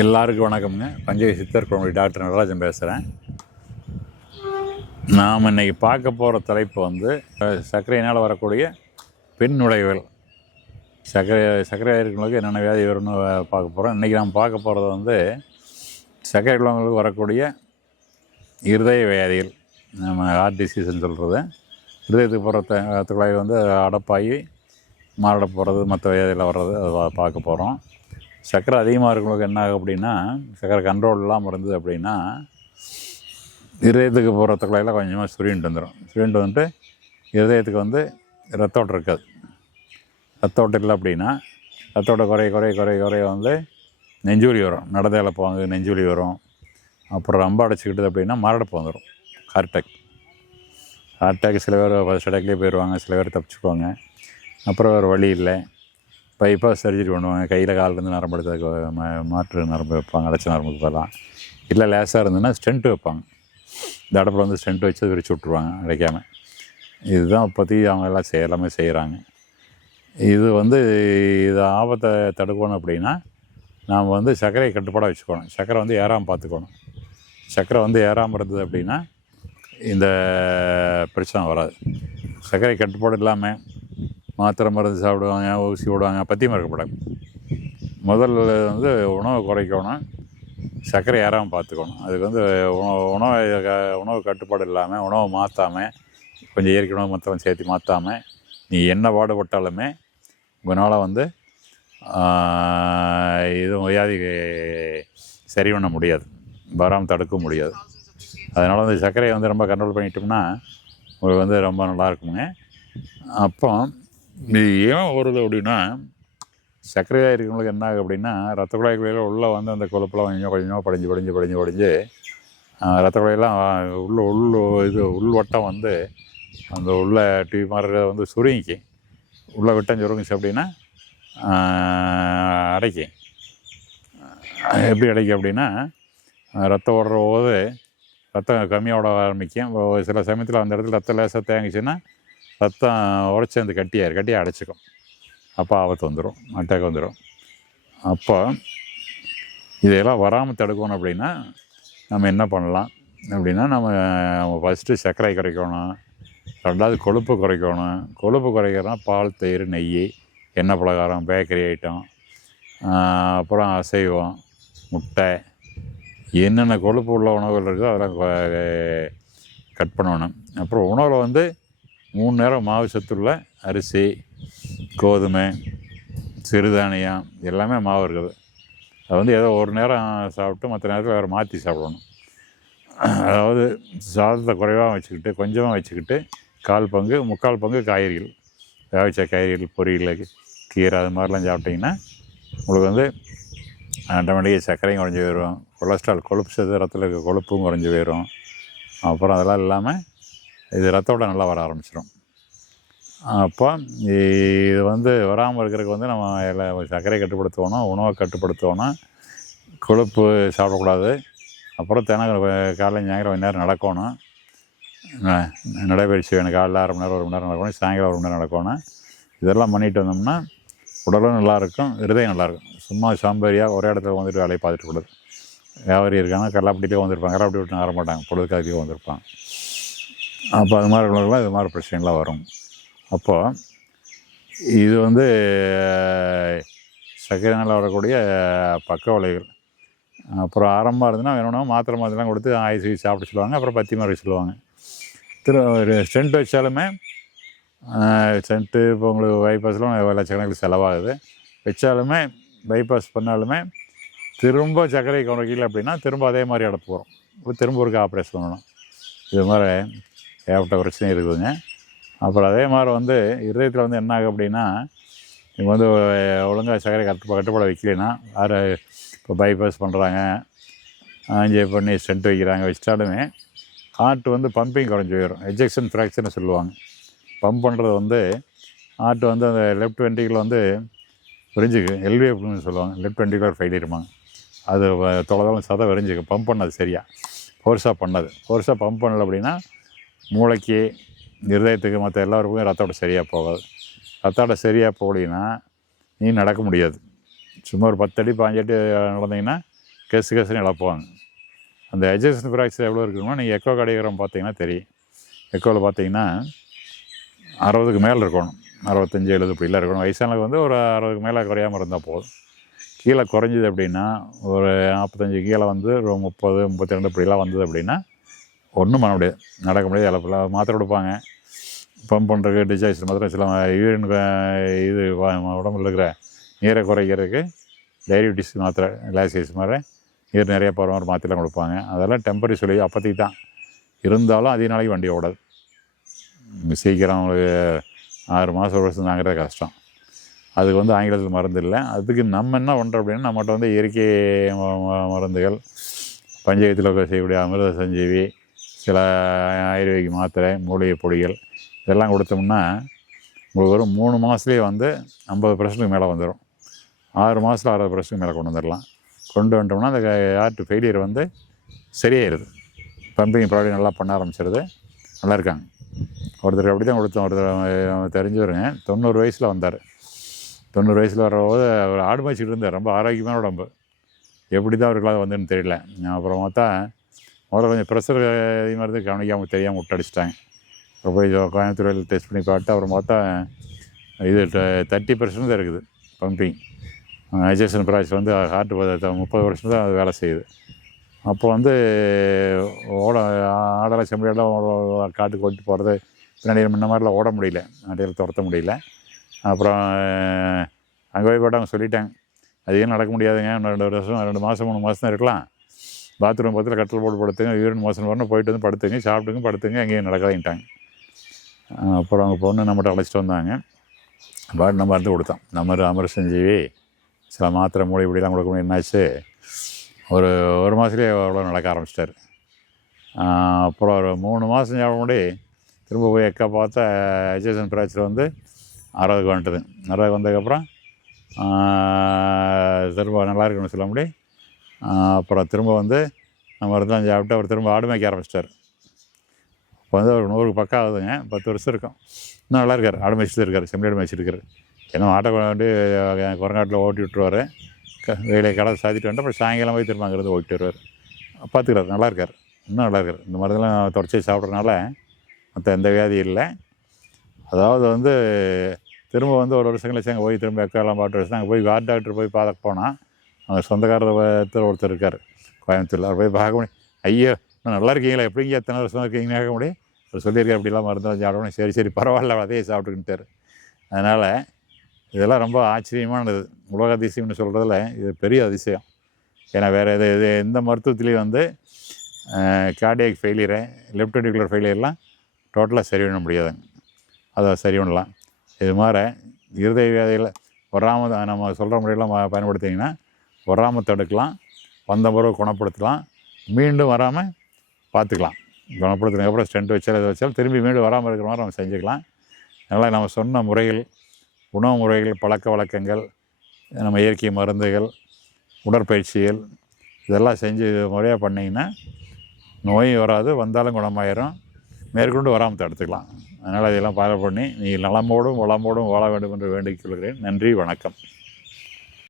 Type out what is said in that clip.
எல்லாருக்கும் வணக்கம்ங்க. பஞ்சை சித்தர் குழந்தை டாக்டர் நடராஜன் பேசுகிறேன். நாம் இன்றைக்கி பார்க்க போகிற தலைப்பு வந்து சர்க்கரையினால் வரக்கூடிய பெண் நுழைவுகள். சர்க்கரை இருக்கிறவங்களுக்கு என்னென்ன வியாதி வரும்னு பார்க்க போகிறோம். இன்றைக்கி நாம் பார்க்க போகிறது வந்து சர்க்கரை உள்ளவங்களுக்கு வரக்கூடிய இருதய வியாதிகள், நம்ம ஹார்ட் டிசீஸ்ன்னு சொல்கிறது. இருதயத்துக்கு போகிற குழாய் வந்து அடப்பாகி மாரடை போகிறது, மற்ற வியாதியில் வர்றது, அதை பார்க்க போகிறோம். சர்க்கரை அதிகமாக இருக்கிறவங்களுக்கு என்ன ஆகும் அப்படின்னா, சர்க்கரை கண்ட்ரோல் இல்லாமல் இருந்தது அப்படின்னா இருதயத்துக்கு போகிற குழாயில் கொஞ்சமாக சுருண்டு வந்துட்டு இருதயத்துக்கு வந்து ரத்த ஓட்டம் இருக்காது. ரத்த ஓட்டம் இல்லை அப்படின்னா ரத்த ஓட்டம் குறைய வந்து நெஞ்சுவலி வரும், நடந்தேல போவாங்க, நெஞ்சுவலி வரும். அப்புறம் ரொம்ப அடைச்சிக்கிட்டது அப்படின்னா மாரடைப்பு வந்துடும், ஹார்ட் அட்டாக். சில பேர் ஃபர்ஸ்ட் அட்டாக்லேயே போயிடுவாங்க, சில பேர் தப்பிச்சுக்குவாங்க. அப்புறம் வேறு வழி இல்லை, பைபாஸ் சர்ஜரி பண்ணுவாங்க. கையில் காலிலேருந்து நரம்பு எடுத்ததுக்கு மாற்று நரம்பு வைப்பாங்க, அடைச்ச நரம்புக்கு போகலாம். இல்லை லேசாக இருந்ததுன்னா ஸ்டென்ட்டு வைப்பாங்க. இந்த அடப்பில் வந்து ஸ்டென்ட் வச்சு விரிச்சு விட்ருவாங்க அடைக்காமல். இதுதான் இப்போதைக்கு அவங்க எல்லாம் எல்லாமே செய்கிறாங்க. இது வந்து இது ஆபத்தை தடுக்கணும் அப்படின்னா நாம் வந்து சர்க்கரையை கட்டுப்பாடாக வச்சுக்கணும். சர்க்கரை வந்து ஏறாமல் பார்த்துக்கணும். சர்க்கரை வந்து ஏறாமல் இருந்தது அப்படின்னா இந்த பிரச்சனை வராது. சர்க்கரை கட்டுப்பாடு இல்லாமல் மாத்திரை மருந்து சாப்பிடுவாங்க, ஊசி விடுவாங்க, பத்தியமாக இருக்கக்கூடாது. முதல்ல வந்து உணவை குறைக்கணும், சர்க்கரை ஏறாமல் பார்த்துக்கணும். அதுக்கு வந்து உணவு கட்டுப்பாடு இல்லாமல், உணவை மாற்றாமல், கொஞ்சம் இயற்கை உணவு மற்றவங்க சேர்த்து மாற்றாமல் நீ என்ன பாடுபட்டாலுமே உங்களால் வந்து இது வியாதி சரி பண்ண முடியாது, வராமல் தடுக்க முடியாது. அதனால் வந்து சர்க்கரையை வந்து ரொம்ப கண்ட்ரோல் பண்ணிட்டோம்னா உங்களுக்கு வந்து ரொம்ப நல்லாயிருக்குங்க. அப்போ இது ஏன் வருது அப்படின்னா, சர்க்கரையாக இருக்கிறவங்களுக்கு என்ன ஆகும் அப்படின்னா, ரத்த குழாய்களில் உள்ளே வந்து அந்த கொழுப்பெல்லாம் கொஞ்சமாக படிஞ்சு ரத்த குழாயெல்லாம் உள்வட்டம் வந்து அந்த உள்ள டிவி மாதிரி வந்து சுருங்கி உள்ளே விட்டம் சுருங்கிச்சு அப்படின்னா அடைக்கும். எப்படி அடைக்கும் அப்படின்னா, ரத்தம் ஓடுற போது ரத்தம் கம்மியாக ஓட ஆரம்பிக்கும். சில சமயத்தில் அந்த இடத்துல ரத்தம் லேசாக தேங்கிச்சுன்னா ரத்தம் உடச்சி அந்த கட்டியாக அடைச்சிக்கும். அப்போ ஆபத்து வந்துடும், அட்டாக் வந்துடும். அப்போ இதையெல்லாம் வராமல் தடுக்கணும் அப்படின்னா நம்ம என்ன பண்ணலாம் அப்படின்னா, நம்ம ஃபஸ்ட்டு சர்க்கரை குறைக்கணும். ரெண்டாவது கொழுப்பு குறைக்கணும். கொழுப்பு குறைக்கிறதுனா பால், தயிர், நெய், எண்ணெய் பலகாரம், பேக்கரி ஐட்டம், அப்புறம் அசைவம், முட்டை, என்னென்ன கொழுப்பு உள்ள உணவுகள் இருக்கோ அதெல்லாம் கட் பண்ணணும். அப்புறம் உணவில் வந்து 3 நேரம் மாவு சத்துள்ள அரிசி, கோதுமை, சிறுதானியம் எல்லாமே மாவு இருக்குது. அது வந்து ஏதோ ஒரு நேரம் சாப்பிட்டு மற்ற நேரத்தில் வேறு மாற்றி சாப்பிடணும். அதாவது சாதத்தை குறைவாக வச்சுக்கிட்டு, கொஞ்சமாக வச்சுக்கிட்டு, 3/4 பங்கு காய்கறிகள், வேவிச்ச காய்கறிகள், பொரியல், கீரை, அது மாதிரிலாம் சாப்பிட்டிங்கன்னா உங்களுக்கு வந்து ஆட்டோமேட்டிக்காக சர்க்கரையும் குறைஞ்சி போயிடும். கொலஸ்ட்ரால், கொழுப்பு சத்து, ரத்தத்தில் இருக்க கொழுப்பும் குறைஞ்சி போயிடும். அப்புறம் அதெல்லாம் இல்லாமல் இது ரத்தோட நல்லா வர ஆரம்பிச்சிடும். அப்போ இது வந்து வராமல் இருக்கிறதுக்கு வந்து நம்ம சர்க்கரையை கட்டுப்படுத்தணும், உணவை கட்டுப்படுத்தணும், கொழுப்பு சாப்பிடக்கூடாது. அப்புறம் தினம் காலையில் ஞாயிறு கொஞ்ச நேரம் நடக்கணும், நடைபயிற்சி வேணும். காலையில் 1/2 மணி நேரம் 1 மணி நேரம் நடக்கணும், சாயங்காலம் 1 மணி நேரம் நடக்கணும். இதெல்லாம் பண்ணிட்டு வந்தோம்னா உடலும் நல்லாயிருக்கும், இருதயம் நல்லாயிருக்கும். சும்மா சாம்பேரியாக ஒரே இடத்துல வந்துட்டு வேலையை பார்த்துட்டு கூடாது. வியாபாரி இருக்காங்க, கல்லாப்பட்டியிலே வந்துருப்பாங்க, கல்லாப்பட்டி விட்டு வர மாட்டாங்க, பொழுதுக்காகவே வந்திருப்பாங்க. அப்போ அது மாதிரி உள்ளவங்களாம் இது மாதிரி பிரச்சனைகள்லாம் வரும். அப்போது இது வந்து சர்க்கரைனால் வரக்கூடிய பக்க விளைவுகள். அப்புறம் ஆரம்பமாக இருந்ததுன்னா வேணும்னா மாத்திரை மருந்துலாம் கொடுத்து ஆயுசு சாப்பிட சொல்லுவாங்க. அப்புறம் பத்தியமாக இருக்க சொல்லுவாங்க. ஒரு ஸ்டென்ட் வச்சாலுமே ஸ்டென்ட்டு இப்போ உங்களுக்கு பைபாஸ்லாம் லட்சக்கணக்கில் செலவாகுது. வச்சாலுமே பைபாஸ் பண்ணாலுமே திரும்ப சர்க்கரை குறைக்கல அப்படின்னா திரும்ப அதே மாதிரி அடப்பு வரும். இப்போ திரும்ப ஒரு ஆப்ரேஷன் பண்ணணும். இது மாதிரி ஏகப்பட்ட பிரச்சனை இருக்குதுங்க. அப்புறம் அதே மாதிரி வந்து இருதயத்தில் வந்து என்ன ஆகும் அப்படின்னா, இவங்க வந்து ஒழுங்காக சர்க்கரை கட்டுப்பாட வைக்கலைன்னா, யார் இப்போ பைபாஸ் பண்ணுறாங்க, ஆஞ்சியோ பண்ணி ஸ்டென்ட் வச்சிட்டாலுமே ஹார்ட் வந்து பம்பிங் குறைஞ்சி போயிடும். எஜெக்ஷன் ஃப்ராக்சர்னு சொல்லுவாங்க. பம்ப் பண்ணுறது வந்து ஹார்ட் வந்து அந்த லெஃப்ட் வென்ட்ரிக்கிள் வந்து விரிஞ்சிக்கு, எல்விஎஃப்னு சொல்லுவாங்க, லெஃப்ட் வென்ட்ரிகுலர் ஃபெயிலியருமாங்க. அது தொலைதளம் சதை விரிஞ்சிக்கு. பம்ப் பண்ணது சரியாக ஃபோர்ஸாக பம்ப் பண்ணலை அப்படின்னா மூளைக்கு, இருதயத்துக்கு, மற்ற எல்லாருக்குமே ரத்தோட்டம் சரியாக போகாது. ரத்தோட்டம் சரியாக போகலைன்னா நீ நடக்க முடியாது. சும்மா ஒரு 10 அடி 5 அடி நடந்தீங்கன்னா கெசுன்னு இழப்புவாங்க. அந்த எஜெக்ஷன் ஃப்ராக்சர் எவ்வளோ இருக்குன்னா நீங்கள் எக்கோ கார்டியோகிராம் பார்த்தீங்கன்னா தெரியும். எக்கோவில் பார்த்தீங்கன்னா 60க்கு மேலே இருக்கணும், 65 70 இப்படிலாம் இருக்கணும். வயசானவங்க வந்து ஒரு 60க்கு மேலே குறையாமல் இருந்தால் போதும். கீழே குறைஞ்சிது அப்படின்னா ஒரு 45 கீழே வந்து ஒரு 30 32 இப்படிலாம் வந்தது அப்படின்னா ஒன்றும் பண்ண முடியாது, நடக்க முடியாது, இழப்பில் மாத்திரை கொடுப்பாங்க. பம்ப் பண்ணுறதுக்கு டிஜாய்ஸ் மாத்திரை, சில யூரின் இது உடம்புல இருக்கிற நீரை குறைக்கிறதுக்கு டயபிட்டிஸ் மாத்திரை, லாக்ஸேஸ் மாதிரி நீர் நிறையா போகிற மாதிரி மாத்திரைலாம் கொடுப்பாங்க. அதெல்லாம் டெம்பரரி சொல்லி அப்போதைக்கு தான். இருந்தாலும் அதிக நாளைக்கு வண்டி ஓடாது. சீக்கிரம் அவங்களுக்கு 6 மாதம் 1 வருஷம் தாங்கிறது கஷ்டம். அதுக்கு வந்து ஆங்கிலத்தில் மருந்து இல்லை. அதுக்கு நம்ம என்ன பண்ணுறோம் அப்படின்னா, நம்மகிட்ட வந்து இயற்கை மருந்துகள், பஞ்சாயத்தில் செய்யக்கூடிய அமிர்த சஞ்சீவி, சில ஆயுர்வேதிக் மாத்திரை, மூலிகை பொடிகள் இதெல்லாம் கொடுத்தோம்னா உங்களுக்கு ஒரு 3 மாதத்துலேயே வந்து 50% மேலே வந்துடும். 6 மாதத்தில் 60% மேலே கொண்டு வந்துடலாம். கொண்டு வந்துட்டோம்னா அந்த ஹார்ட் ஃபெயிலியர் வந்து சரியாயிருது. பம்பிங் ப்ராடக்ட் நல்லா பண்ண ஆரம்பிச்சிருது. நல்லா இருக்காங்க. ஒருத்தர் அப்படி தான் கொடுத்தோம். ஒருத்தர் தெரிஞ்சவருங்க 90 வயசில் வந்தார். 90 வயசில் வரும்போது அவர் ஆடு மேய்ச்சிட்டு இருந்தார். ரொம்ப ஆரோக்கியமான உடம்பு. எப்படி தான் அவருக்கெல்லாம் வந்துன்னு தெரியல. அப்புறம் பார்த்தா முதல்ல கொஞ்சம் ப்ரெஷர் அதிகமாக இருந்து கவனிக்காமல் தெரியாமல் விட்டடிச்சிட்டாங்க. அப்புறம் போய் கோயம்புத்தூரில் டெஸ்ட் பண்ணி பார்த்து அப்புறம் பார்த்தா இது 30% தான் இருக்குது பம்பிங். எஜெக்ஷன் ஃப்ராக்சர் வந்து ஹார்ட் 30 வருஷம் தான் அது வேலை செய்யுது. அப்போ வந்து ஆடெல்லாம் செம்மறியெல்லாம் காட்டுக்கு ஓட்டி போகிறது, பின்னாடி முன்ன மாதிரிலாம் ஓட முடியல, நாட்டையில் துரத்த முடியல. அப்புறம் அங்கே போய் போட்டு அவங்க சொல்லிட்டாங்க, அது ஏன் நடக்க முடியாதுங்க, இன்னும் 2 வருஷம் 2 மாதம் 3 மாதம் தான் இருக்கலாம், பாத்ரூம் பக்கத்தில் கட்டில் போட்டு படுத்துங்க, யூரின் மோசன் வரணும், போயிட்டு வந்து படுத்துங்க, சாப்பிட்டுங்க, படுத்துங்க, எங்கேயும் நடக்காதுன்ட்டாங்க. அப்புறம் அவங்க பொண்ணு நம்மகிட்ட அழைச்சிட்டு வந்தாங்க. பாட்டு நம்ம மருந்து கொடுத்தோம். அமிர்த சஞ்சீவி, சில மாத்திரை மூளை இப்படிலாம் கொடுக்கணும். என்னாச்சு, ஒரு மாதத்துலேயே அவ்வளோ நடக்க ஆரம்பிச்சிட்டார். அப்புறம் ஒரு 3 மாதம் ஞாபகம் முன்னாடி திரும்ப போய் எக்கா பார்த்தா எஜெக்ஷன் ஃப்ராக்சர் வந்து 60க்கு வந்துட்டுது. 60க்கு வந்ததுக்கப்புறம் திரும்ப நல்லா இருக்குன்னு சொல்ல முடியும். அப்புறம் திரும்ப வந்து நம்ம மருந்தெல்லாம் சாப்பிட்டு அவர் திரும்ப ஆடு மேய்க்க ஆரம்பிச்சிட்டார். இப்போ வந்து ஒரு 100க்கு பக்கம் ஆகுதுங்க, 10 வருஷம் இருக்கும். இன்னும் நல்லா இருக்கார், ஆடு மேய்ச்சிட்டு இருக்கார், செம்மறி மேய்ச்சிட்டு இருக்கார். ஏன்னா ஆட்டை கொண்டு குரங்காட்டில் ஓட்டி விட்டுருவார், வேலையை கடை சாத்திட்டு வந்து அப்புறம் சாயங்காலம் போய் திரும்ப அங்கேருந்து ஓட்டிட்டு வருவார். பார்த்துக்கிறார், நல்லா இருக்கார், இன்னும் நல்லா இருக்கார். இந்த மருந்தெல்லாம் தொடர்ச்சி சாப்பிட்றதுனால மற்ற எந்த வியாதியும் இல்லை. அதாவது வந்து திரும்ப வந்து ஒரு வருஷம் கழிச்சு அங்கே போய் திரும்ப எக்கெல்லாம் பாட்டு வச்சு அங்கே போய் ஹார்ட் டாக்டர் போய் பார்க்க போனால் அவங்க சொந்தக்காரர் ஒருத்தர் இருக்கார் கோயம்புத்தூரில். அவர் போய் பார்க்க முடியும். ஐயோ நல்லா இருக்கீங்களா, எப்படிங்க எத்தனை வருஷம் இருக்கீங்கன்னு கேட்க முடியும். அவர் சொல்லியிருக்கார் அப்படிலாம் மருந்து சாப்பிடணும். சரி பரவாயில்ல, அதையே சாப்பிட்டுக்கிட்டார். அதனால் இதெல்லாம் ரொம்ப ஆச்சரியமானது. உலக அதிசயம்னு சொல்கிறதுல இது பெரிய அதிசயம். ஏன்னா வேறு இது எந்த மருத்துவத்துலேயும் வந்து கார்டியாக் ஃபெயிலியரை, லெஃப்ட் வென்ட்ரிகுலர் ஃபெயிலியர்லாம் டோட்டலாக சரி பண்ண முடியாதுங்க. அதை சரி பண்ணலாம். இது மாதிரி இருதய வியாதியில் வராமல் நம்ம சொல்கிற முறையெல்லாம் பயன்படுத்திங்கன்னா வராமல் தடுக்கலாம், வந்த பிறகு குணப்படுத்தலாம், மீண்டும் வராமல் பார்த்துக்கலாம். குணப்படுத்தினதுக்கப்புறம் ஸ்டென்ட் வச்சாலும் இதை வச்சாலும் திரும்பி மீண்டும் வராமல் இருக்கிற மாதிரி நம்ம செஞ்சுக்கலாம். அதனால் நம்ம சொன்ன முறைகள், உணவு முறைகள், பழக்க வழக்கங்கள், நம்ம இயற்கை மருந்துகள், உடற்பயிற்சிகள் இதெல்லாம் செஞ்சு முறையாக பண்ணிங்கன்னா நோயும் வராது, வந்தாலும் குணமாயிரும், மேற்கொண்டு வராமல் தடுத்துக்கலாம். அதனால் இதெல்லாம் ஃபாலோ பண்ணி நீங்கள் நலமோடும் வளமோடும் வாழ வேண்டும் என்று வேண்டிக் கொள்கிறேன். நன்றி, வணக்கம்.